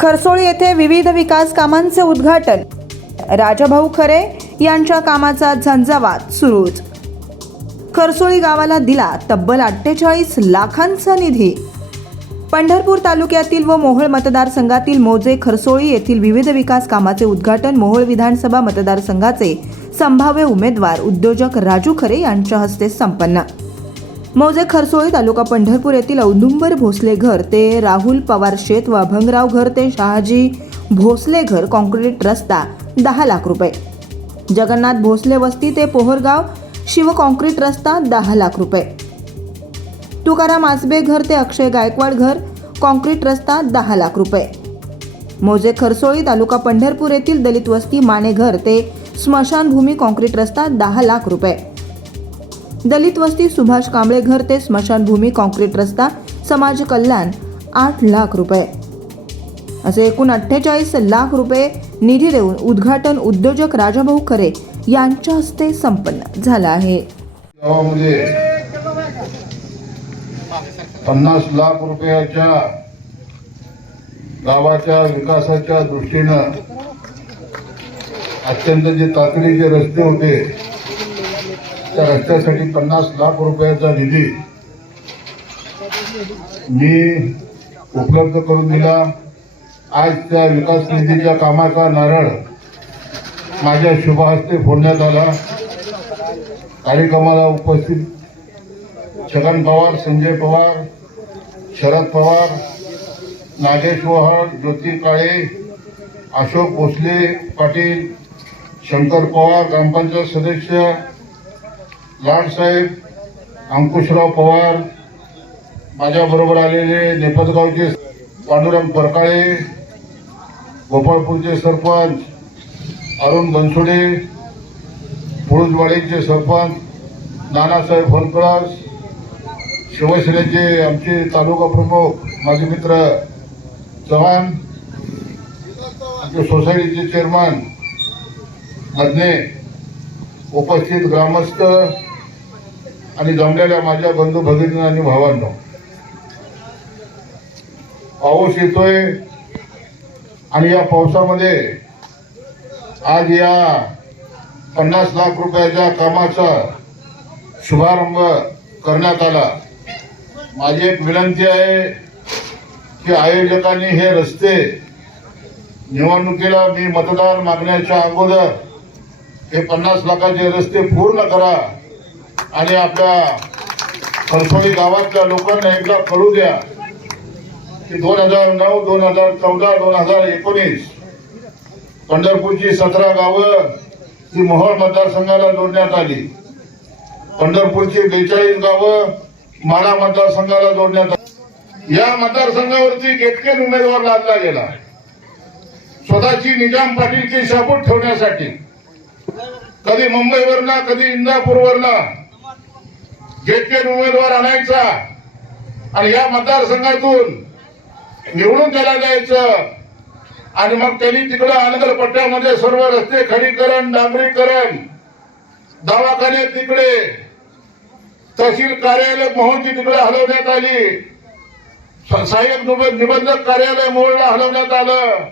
खरसोळी येथे विविध विकास कामांचे उद्घाटन. राजाभाऊ खरे यांच्या कामाचा झंझावात सुरूच. खरसोळी गावाला दिला तब्बल 48 लाखांचा निधी. पंढरपूर तालुक्यातील व मोहोळ मतदारसंघातील मौजे खरसोळी येथील विविध विकास कामाचे उद्घाटन मोहोळ विधानसभा मतदारसंघाचे संभाव्य उमेदवार उद्योजक राजू खरे यांच्या हस्ते संपन्न. मौजे खरसोळी तालुका पंढरपूर येथील औदुंबर भोसले घर ते राहुल पवार शेत व अभंगराव घर ते शहाजी भोसले घर कॉन्क्रीट रस्ता 10 लाख रुपये. जगन्नाथ भोसले वस्ती ते पोहरगाव शिव कॉन्क्रीट रस्ता 10 लाख रुपये. तुकाराम आसबे घर ते अक्षय गायकवाड घर कॉन्क्रीट रस्ता 10 लाख रुपये. मौजे खरसोळी तालुका पंढरपूर येथील दलित वस्ती माने घर ते स्मशानभूमी कॉन्क्रीट रस्ता 10 लाख रुपये. दलित वस्ती सुभाष कांबळे घर ते स्मशानभूमी कॉन्क्रीट रस्ता समाज कल्याण 8 लाख रुपये. असे एकूण 48 लाख रुपये निधी देऊन उद्घाटन उद्योजक राजाभाऊ खरे यांच्या हस्ते संपन्न झालं आहे. गावामध्ये 50 लाख रुपयाच्या गावाच्या विकासाच्या दृष्टीनं अत्यंत जे तातडीचे रस्ते होते त्या रस्त्यासाठी 50 लाख रुपयाचा निधी मी उपलब्ध करून दिला. आज त्या विकास निधीच्या कामाचा नारळ माझ्या शुभहस्ते फोडण्यात आला. कार्यक्रमाला उपस्थित छगन पवार, संजय पवार, शरद पवार, नागेश वहाळ, ज्योती काळे, अशोक भोसले पाटील, शंकर पवार, ग्रामपंचायत सदस्य लाडसाहेब, अंकुशराव पवार, माझ्याबरोबर आलेले नेपथगावचे पांडुरंग परकाळे, गोपाळपूरचे सरपंच अरुण बनसोडे, पुळुजवाडीचे सरपंच नानासाहेब फलकळस, शिवसेनेचे आमचे तालुका प्रमुख माझे मित्र चव्हाण, आमचे सोसायटीचे चेअरमन मधने, उपस्थित ग्रामस्थ आणि जमलेल्या माझ्या बंधू भगिनी आणि भावांनो, पाऊस येतोय आणि या पावसामध्ये आज या 50 लाख रुपयाच्या कामाचा शुभारंभ करण्यात आला. माझी एक विनंती आहे की आयोजकांनी हे रस्ते निवडणुकीला मी मतदान मागण्याच्या अगोदर हे 50 लाखाचे रस्ते पूर्ण करा आणि आपल्या खरसोळी गावातल्या लोकांना एकदा कळू द्या की 2009, 2014, 2019 पंढरपूरची 17 गावं ही मोहोळ मतदारसंघाला जोडण्यात आली. पंढरपूरची 42 गावं माढा मतदारसंघाला जोडण्यात आली. या मतदारसंघावरती गेटकेन उमेदवार लादला गेला स्वतःची निजाम पाटीलची शाबूत ठेवण्यासाठी. कधी मुंबईवरना, कधी इंदापूरवरना गेटकेन उमेदवार आणायचा आणि या मतदारसंघातून निवडून त्याला द्यायचं आणि मग त्यांनी तिकडे अनगर पट्ट्यामध्ये सर्व रस्ते खडीकरण, डांबरीकरण, दवाखाने तिकडे, तहसील कार्यालय मोहोळची तिकडे हलवण्यात आली, सहाय्यक निबंधक कार्यालय मोहोळला हलवण्यात आलं,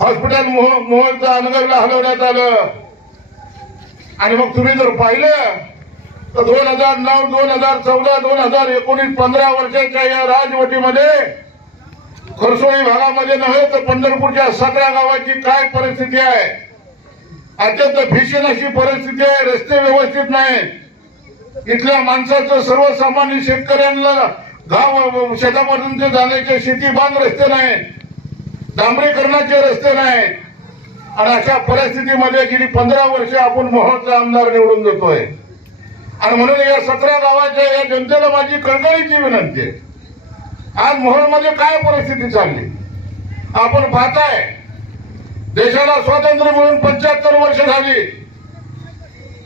हॉस्पिटल मोहोळचं अनगरला हलवण्यात आलं. आणि मग तुम्ही जर पाहिलं तर 2009, 2014, 2019 15 वर्षाच्या या राजवटीमध्ये खरसोळी भागामध्ये नव्हे तर पंढरपूरच्या 17 गावाची काय परिस्थिती आहे. अत्यंत भीषण अशी परिस्थिती आहे. रस्ते व्यवस्थित नाहीत. इथल्या माणसाचं, सर्वसामान्य शेतकऱ्यांना गाव शेतामधून ते जाण्याचे शेती बांध रस्ते नाहीत, डांबरीकरणाचे रस्ते नाहीत. आणि अशा परिस्थितीमध्ये गेली 15 वर्ष आपण मोहोळचा आमदार निवडून देतोय. आणि म्हणून या 17 गावाच्या या जनतेला माझी कळकळीची विनंती आहे. आज मोहोळमध्ये काय परिस्थिती चालली आपण पाहताय. देशाला स्वातंत्र्य मिळून 75 वर्ष झाली.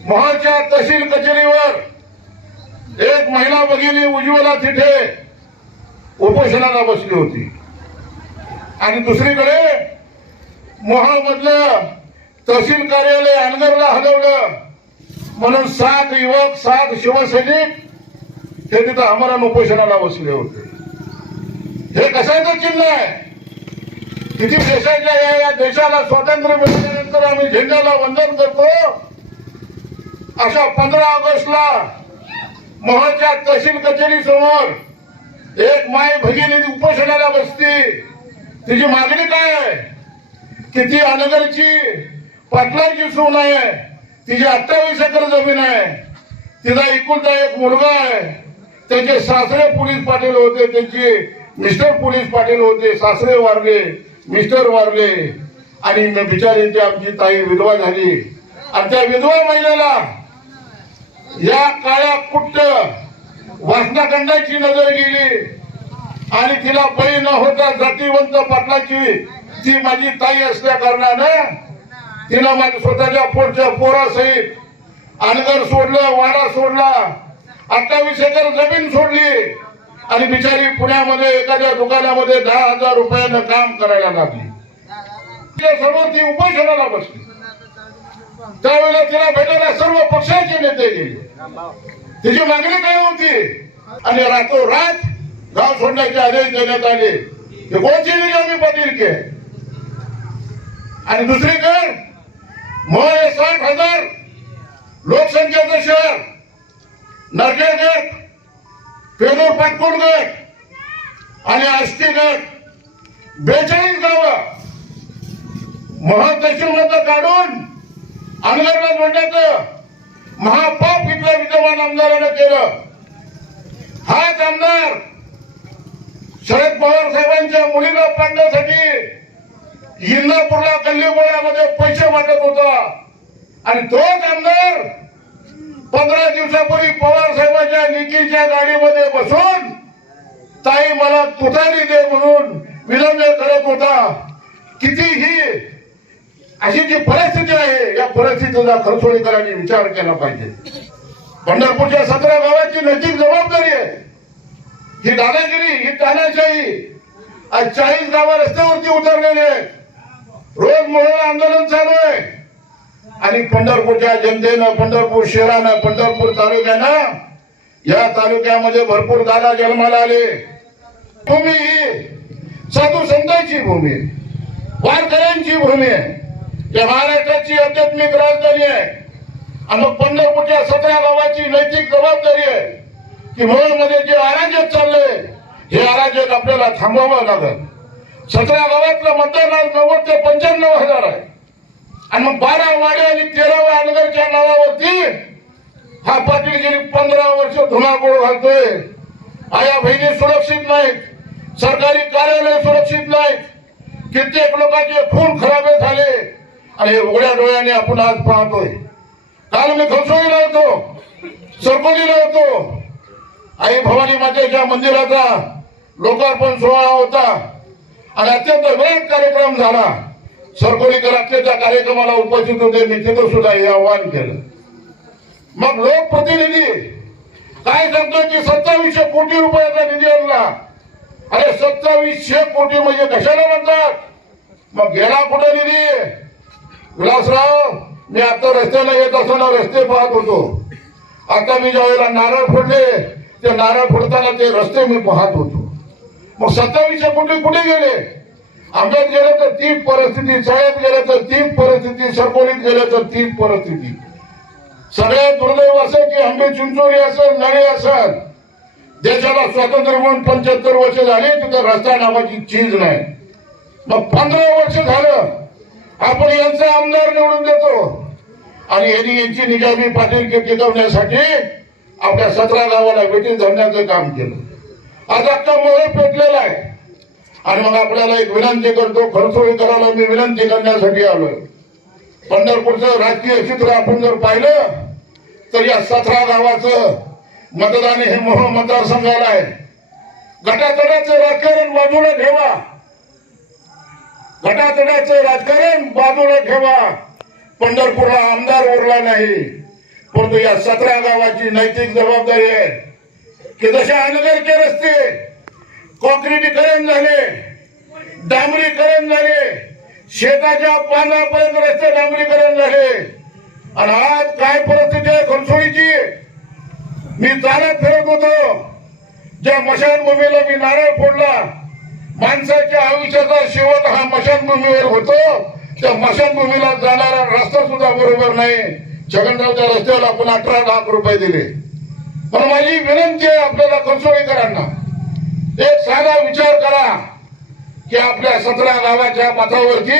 मोहोळच्या तहसील कचेरीवर एक महिला भगिनी उज्ज्वला तिथे उपोषणाला बसली होती आणि दुसरीकडे मोहोळ मधलं तहसील कार्यालय अनगरला हलवलं म्हणून 7 युवक, 7 शिवसैनिक हे तिथं आमरण उपोषणाला बसले होते. हे कशाचं चिन्ह आहे? किती देशाच्या या देशाला स्वातंत्र्य मिळाल्यानंतर आम्ही झेंड्याला वंदन करतो. अशा 15 ऑगस्टला मोहोळच्या तहसील कचेरी समोर एक माय भगिनी उपोषणाला बसती. तिची मागणी काय आहे की ती अनगरची पाटलांची सून आहे. तिची 28 एकर जमीन आहे. तिचा एकुलता एक मुलगा आहे. त्यांचे सासरे पोलीस पाटील होते. त्यांचे मिस्टर पोलीस पाटील होते. सासरे वारले, मिस्टर वारले आणि बिचारी आमची ताई विधवा झाली. आणि त्या विधवा महिलेला या काळ्या कुट्ट वासनाखंडाची नजर गेली आणि तिला बळी न होता जातीवंत पाटलाची ती माझी ताई असल्या कारणानं तिनं माझ्या स्वतःच्या पोटच्या पोरासहित अनगर सोडलं, वाडा सोडला, 28 एकर जमीन सोडली आणि बिचारी पुण्यामध्ये एखाद्या दुकानामध्ये 10,000 रुपयानं काम करायला लागली. समोर ती उपोषणाला बसली. त्यावेळेला तिला भेटायला सर्व पक्षाचे नेते गेले. तिची मागणी काय होती आणि रातोरात गाव सोडण्याचे आदेश देण्यात आले. हे कोणती निजामी पाटीलकी आहे. आणि दुसरीकडे मोहोळ 60,000 लोकसंख्येचं शहर, नरखेड गट, पेनूर पाटकोड गट आणि आष्टी गट 42 गावं मोहोळ तहसीलमधलं काढून अनगरला जोडण्याचं महापाप इथल्या विद्यमान आमदारानं केलं. हाच आमदार शरद पवार साहेबांच्या मुलीला पाडण्यासाठी इंदापूरला गल्लीबोळामध्ये पैसे वाटत होता. आणि तोच आमदार 15 दिवसापूर्वी पवार साहेबांच्या लेकीच्या गाडीमध्ये बसून ताई मला तुतारी दे म्हणून विनंती करत होता. कितीही अशी जी परिस्थिती आहे या परिस्थितीचा खरसोळीकरांनी विचार केला पाहिजे. पंढरपूरच्या 17 गावाची नैतिक जबाबदारी आहे. ही दादागिरी, ही तानाशाही आज 40 गावं रस्त्यावरती उतरलेले आहेत. रोज मोहोळ आंदोलन चालू आहे आणि पंढरपूरच्या जनतेनं, पंढरपूर शहरानं, पंढरपूर तालुक्यानं, या तालुक्यामध्ये भरपूर दादा जन्माला आले. भूमी ही साधू संतांची भूमी, वारकऱ्यांची भूमी आहे. या महाराष्ट्राची आध्यात्मिक राजधानी आहे. आणि मग पंढरपूरच्या 17 गावाची नैतिक जबाबदारी आहे की मोहोळमध्ये जे अराजक चाललंय हे अराजक आपल्याला थांबवावं लागेल. 17 गावातलं मतदान 90 ते 95 हजार आहे. आणि मग 12 वाडे आणि 13व्या अनगरच्या नावावरती हा पाटील गेली 15 वर्ष धुमाकूळ घालतोय. आया बहिणी सुरक्षित नाहीत, सरकारी कार्यालय सुरक्षित नाहीत, कित्येक लोकांचे खून खराबे झाले आणि हे उघड्या डोळ्याने आपण आज पाहतोय. काल मी खरसोळीला होतो, सरकोलीला होतो. आई भवानी मातेच्या मंदिराचा लोकार्पण सोहळा होता आणि अत्यंत विराट कार्यक्रम झाला. सरकोलीकर त्या कार्यक्रमाला उपस्थित होते. मी तिथं सुद्धा हे आवाहन केलं. मग लोकप्रतिनिधी काय सांगतोय की 2700 कोटी रुपयाचा निधी आणला. अरे 2700 कोटी म्हणजे कशाला म्हणतात. मग गेला कुठे निधी. विलासराव, मी आता रस्त्याला येत असताना रस्ते पाहत होतो. आता मी ज्यावेळेला नारळ फोडले ते नारळ फोडताना ते रस्ते मी पाहत होतो. मग 2700 कोटी कुठे गेले. आंब्यात गेलं तर तीच परिस्थिती, शाळेत गेलं तर तीच परिस्थिती, सरकोलीत गेलं तर तीच परिस्थिती. सगळ्यात दुर्दैव असं की आंबे चिंचोली असेल, नळी असेल, देशाला स्वातंत्र्य म्हणून 75 वर्ष झाले तिथं रस्ता नावाची चीज नाही. मग 15 वर्ष झालं आपण यांचा आमदार निवडून देतो आणि यांनी यांची निजामी पाटीलकी टिकवण्यासाठी आपल्या 17 गावाला वेटीत धरण्याचं काम केलं. आज अख्खा मोहोळ पेटलेला आहे. आणि मग आपल्याला एक विनंती करतो, खरसोळीकराला मी विनंती करण्यासाठी आलोय. पंढरपूरचं राजकीय चित्र आपण जर पाहिलं तर या 17 गावाचं मतदान हे मोहोळ मतदारसंघाला आहे. गटातटाचं राजकारण बाजूला ठेवा, गटातटाचं राजकारण बाजूला ठेवा. पंढरपूरला आमदार उरला नाही, परंतु या 17 गावाची नैतिक जबाबदारी आहे की जशा अनगरचे रस्ते कॉन्क्रिटीकरण झाले, डांबरीकरण झाले, शेताच्या पानापर्यंत रस्ते डांबरीकरण झाले. आणि आज काय परिस्थिती आहे खरसोळीची. मी चालत फिरत होतो, ज्या मशानभूमीला मी नारळ फोडला, माणसाच्या आयुष्याचा शेवट हा मशानभूमीवर होतो. त्या मशानभूमीला जाणारा रस्ता सुद्धा बरोबर नाही. छगनरावच्या रस्त्याला आपण 18 लाख रुपये दिले. पण माझी विनंती आहे आपल्याला खरसोळीकरांना, एक साधा विचार करा की आपल्या 17 गावाच्या मठावरती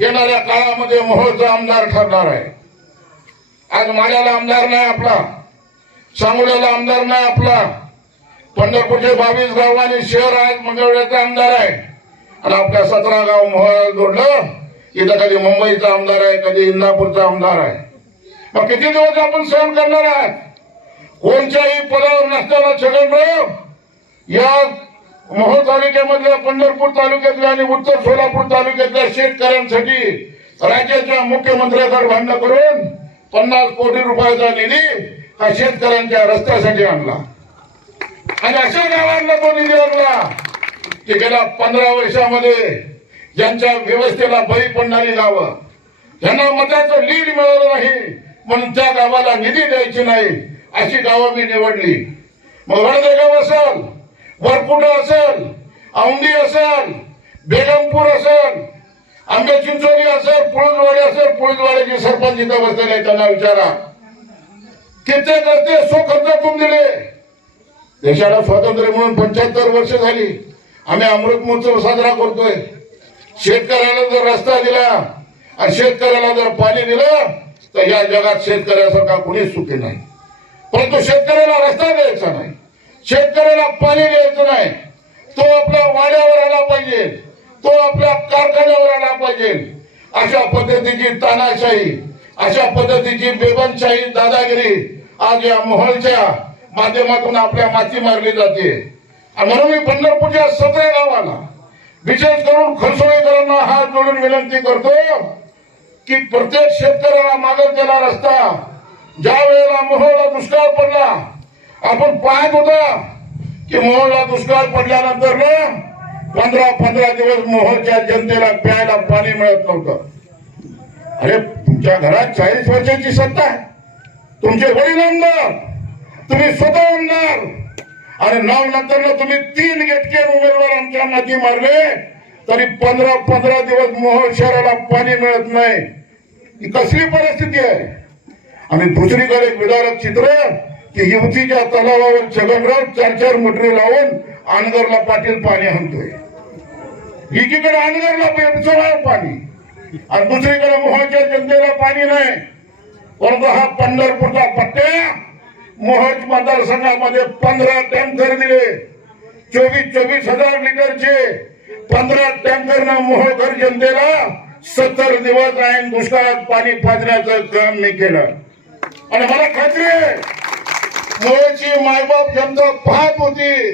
येणाऱ्या काळामध्ये मोहोळचा आमदार ठरणार आहे. आज माड्याला आमदार नाही आपला, सांगोल्याला आमदार नाही आपला, पंढरपूरचे 22 गाव आणि शहर आज मंगळवेढ्याचा आमदार आहे. आणि आपल्या 17 गाव मोहोळला जोडलं. इथं कधी मुंबईचा आमदार आहे, कधी इंदापूरचा आमदार आहे. मग किती दिवस आपण सहन करणार आहात? कोणत्याही पदावर नसताना छगनराव या मोहोळ तालुक्यामधल्या, पंढरपूर तालुक्यातल्या आणि उत्तर सोलापूर तालुक्यातल्या शेतकऱ्यांसाठी राज्याच्या मुख्यमंत्र्याकडे भांडण करून 50 कोटी रुपयाचा निधी हा शेतकऱ्यांच्या रस्त्यासाठी आणला. आणि अशा गावांना तो निधी आणला की गेल्या 15 वर्षामध्ये ज्यांच्या व्यवस्थेला बळी पडणारी गावं, ज्यांना मताचं लीड मिळालं नाही म्हणून त्या गावाला निधी द्यायची नाही अशी गावं मी निवडली. मग वडदेगाव असेल, वरकुटा असेल, औंढी असेल, बेगमपूर असेल, आंबे चिंचोली असेल, पुळजवाडी असेल. पुळजवाडीचे सरपंच इथं बसलेले, त्यांना विचारा कित्येक रस्ते खर्चातून दिले. देशाला स्वातंत्र्य म्हणून 75 वर्ष झाली. आम्ही अमृत महोत्सव साजरा करतोय. शेतकऱ्याला जर रस्ता दिला आणि शेतकऱ्याला जर पाणी दिलं तर या जगात शेतकऱ्यासारखा कुणीच सुखी नाही. परंतु शेतकऱ्याला रस्ता द्यायचा नाही, शेतकऱ्याला पाणी द्यायचं नाही. तो आपल्या वाड्यावर आला पाहिजे, तो आपल्या कारखान्यावर आला पाहिजे. अशा पद्धतीची तानाशाही, अशा पद्धतीची बेबंदशाही, दादागिरी आज या मोहोळच्या माध्यमातून आपल्या माती मारली जाते. आणि म्हणून मी पंढरपूरच्या 17 गावाला, विशेष करून खरसोळीकरांना हात जोडून विनंती करतो की प्रत्येक शेतकऱ्याला मागेल त्याला रस्ता. ज्या वेळेला मोहोळला दुष्काळ पडला, आपण पाहत होता की मोहोळला दुष्काळ पडल्यानंतर 15 दिवस मोहोळच्या जनतेला प्यायला पाणी मिळत नव्हतं. अरे तुमच्या घरात 40 वर्षाची सत्ता आहे, तुमचे वडील आमदार, तुम्ही स्वतः आमदार, आणि नंतर तुम्ही 3 गेटके उमेदवार आमच्या माती मारले तरी 15 दिवस मोहोळ शहराला पाणी मिळत नाही. ही कसली परिस्थिती आहे? आणि दुसरीकडे एक विदारक चित्र की युवतीच्या तलावावर छगनराव 4 मोटरी लावून अनगरला पाटील पाणी आणतोय. एकीकडे अनगरला पाणी आणि दुसरीकडे मोहोळच्या जनतेला पाणी नाही. परंतु हा पंढरपूरचा पट्ट्या मोहोळ मतदारसंघामध्ये 15 टँकर दिले. 24,000 लिटरचे 15 टँकरनं मोहोळकर जनतेला 70 दिवस ऐन दुष्काळात पाणी पाजण्याचं काम मी केलं. आणि मला खात्री आहे मोहोळची मायबाप जनता पाहत होती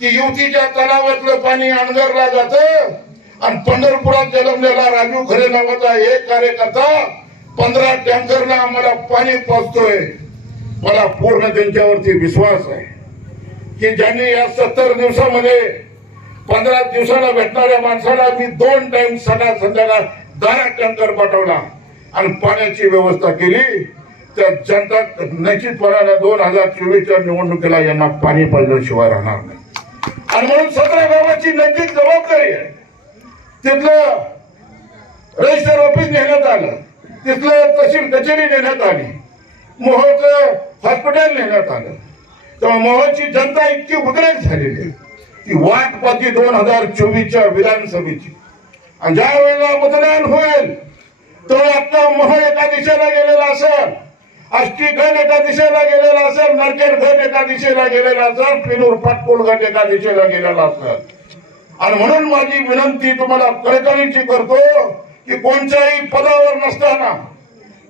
की युवतीच्या तलावातलं पाणी अनगरला जातं आणि पंढरपुरात जन्मलेला राजू खरे नावाचा एक कार्यकर्ता 15 टँकरनं आम्हाला पाणी पाजतोय. मला पूर्ण त्यांच्यावरती विश्वास आहे की ज्यांनी या 70 दिवसामध्ये 15 दिवसाला भेटणाऱ्या माणसाला मी 2 टाइम सकाळ संध्याकाळ 10 टँकर पाठवला आणि पाण्याची व्यवस्था केली. त्या जनता निश्चितपणाने 2024च्या निवडणुकीला यांना पाणी पाजल्याशिवाय राहणार नाही. आणि म्हणून 17 गावाची नैतिक जबाबदारी आहे. तिथलं रजिस्टर ऑफिस नेण्यात आलं, तिथलं तहसील कचेरी नेण्यात आली, मोहोळचं हॉस्पिटल नेण्यात आलं. तेव्हा मोहोळची जनता इतकी उद्रेक झालेली आहे ती वाट पाहती 2024च्या विधानसभेची. आणि ज्या वेळेला मतदान होईल तेव्हा आता मोहोळ एका दिशेला गेलेला असेल, आष्टी गण एका दिशेला गेलेला असेल, नरकेड गण एका दिशेला गेलेला असेल, पिनूर पाटपूल गण एका दिशेला गेलेला असेल. आणि म्हणून माझी विनंती तुम्हाला कळकळीची करतो की कोणत्याही पदावर नसताना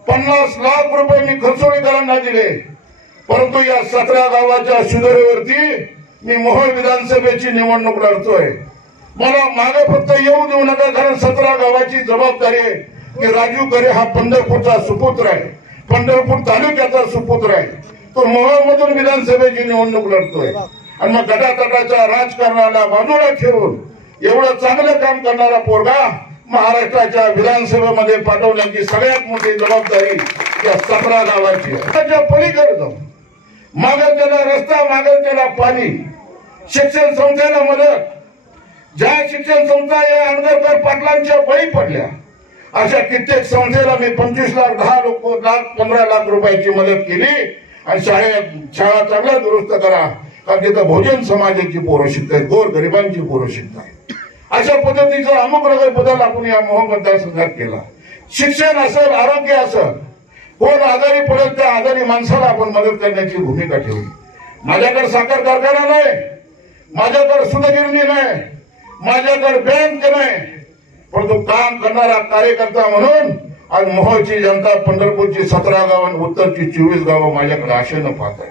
50 लाख रुपये मी खरसोळीकरांना दिले. परंतु या 17 गावाच्या सुधारेवरती मी मोहोळ विधानसभेची निवडणूक लढतोय. मला मागे फक्त येऊ देऊ नका, कारण 17 गावाची जबाबदारी आहे की राजू खरे हा पंढरपूरचा सुपुत्र आहे, पंढरपूर तालुक्याचा सुपुत्र आहे. तो मोहोळ मधून विधानसभेची निवडणूक लढतोय. आणि मग गटातटाच्या राजकारणाला बाजूला ठेवून एवढं चांगलं काम करणारा पोरगा महाराष्ट्राच्या विधानसभेमध्ये पाठवण्याची सगळ्यात मोठी जबाबदारी या 17 गावाची आहे. पलीकडे जाऊन मागेल त्याला रस्ता, मागेल त्याला पाणी, शिक्षण संस्थेला मदत, ज्या शिक्षण संस्था या आंबेडकर पाटलांच्या बळी पडल्या अशा कित्येक संस्थेला मी 25 लाख 10 लाख 15 लाख रुपयाची मदत केली आणि शाळा चांगल्या दुरुस्त करा, कारण तिथं भोजन समाजाची पोरं शिकतायत, गोर गरिबांची पोरं शिकतायत. अशा पद्धतीचा अमुक बदल आपण या मोहोळ मतदारसंघात केला. शिक्षण असेल, आरोग्य असेल, कोण आजारी पडेल त्या आजारी माणसाला आपण मदत करण्याची भूमिका ठेवली. माझ्याकडे साखर कारखाना नाही, माझ्याकडे सुतगिरणी नाही, माझ्याकडे बँक नाही, परंतु काम करणारा कार्यकर्ता म्हणून आज मोहोळची जनता पंढरपूरची 17 गाव आणि उत्तरची 24 गावं माझ्याकडे आशेनं पाहत आहे.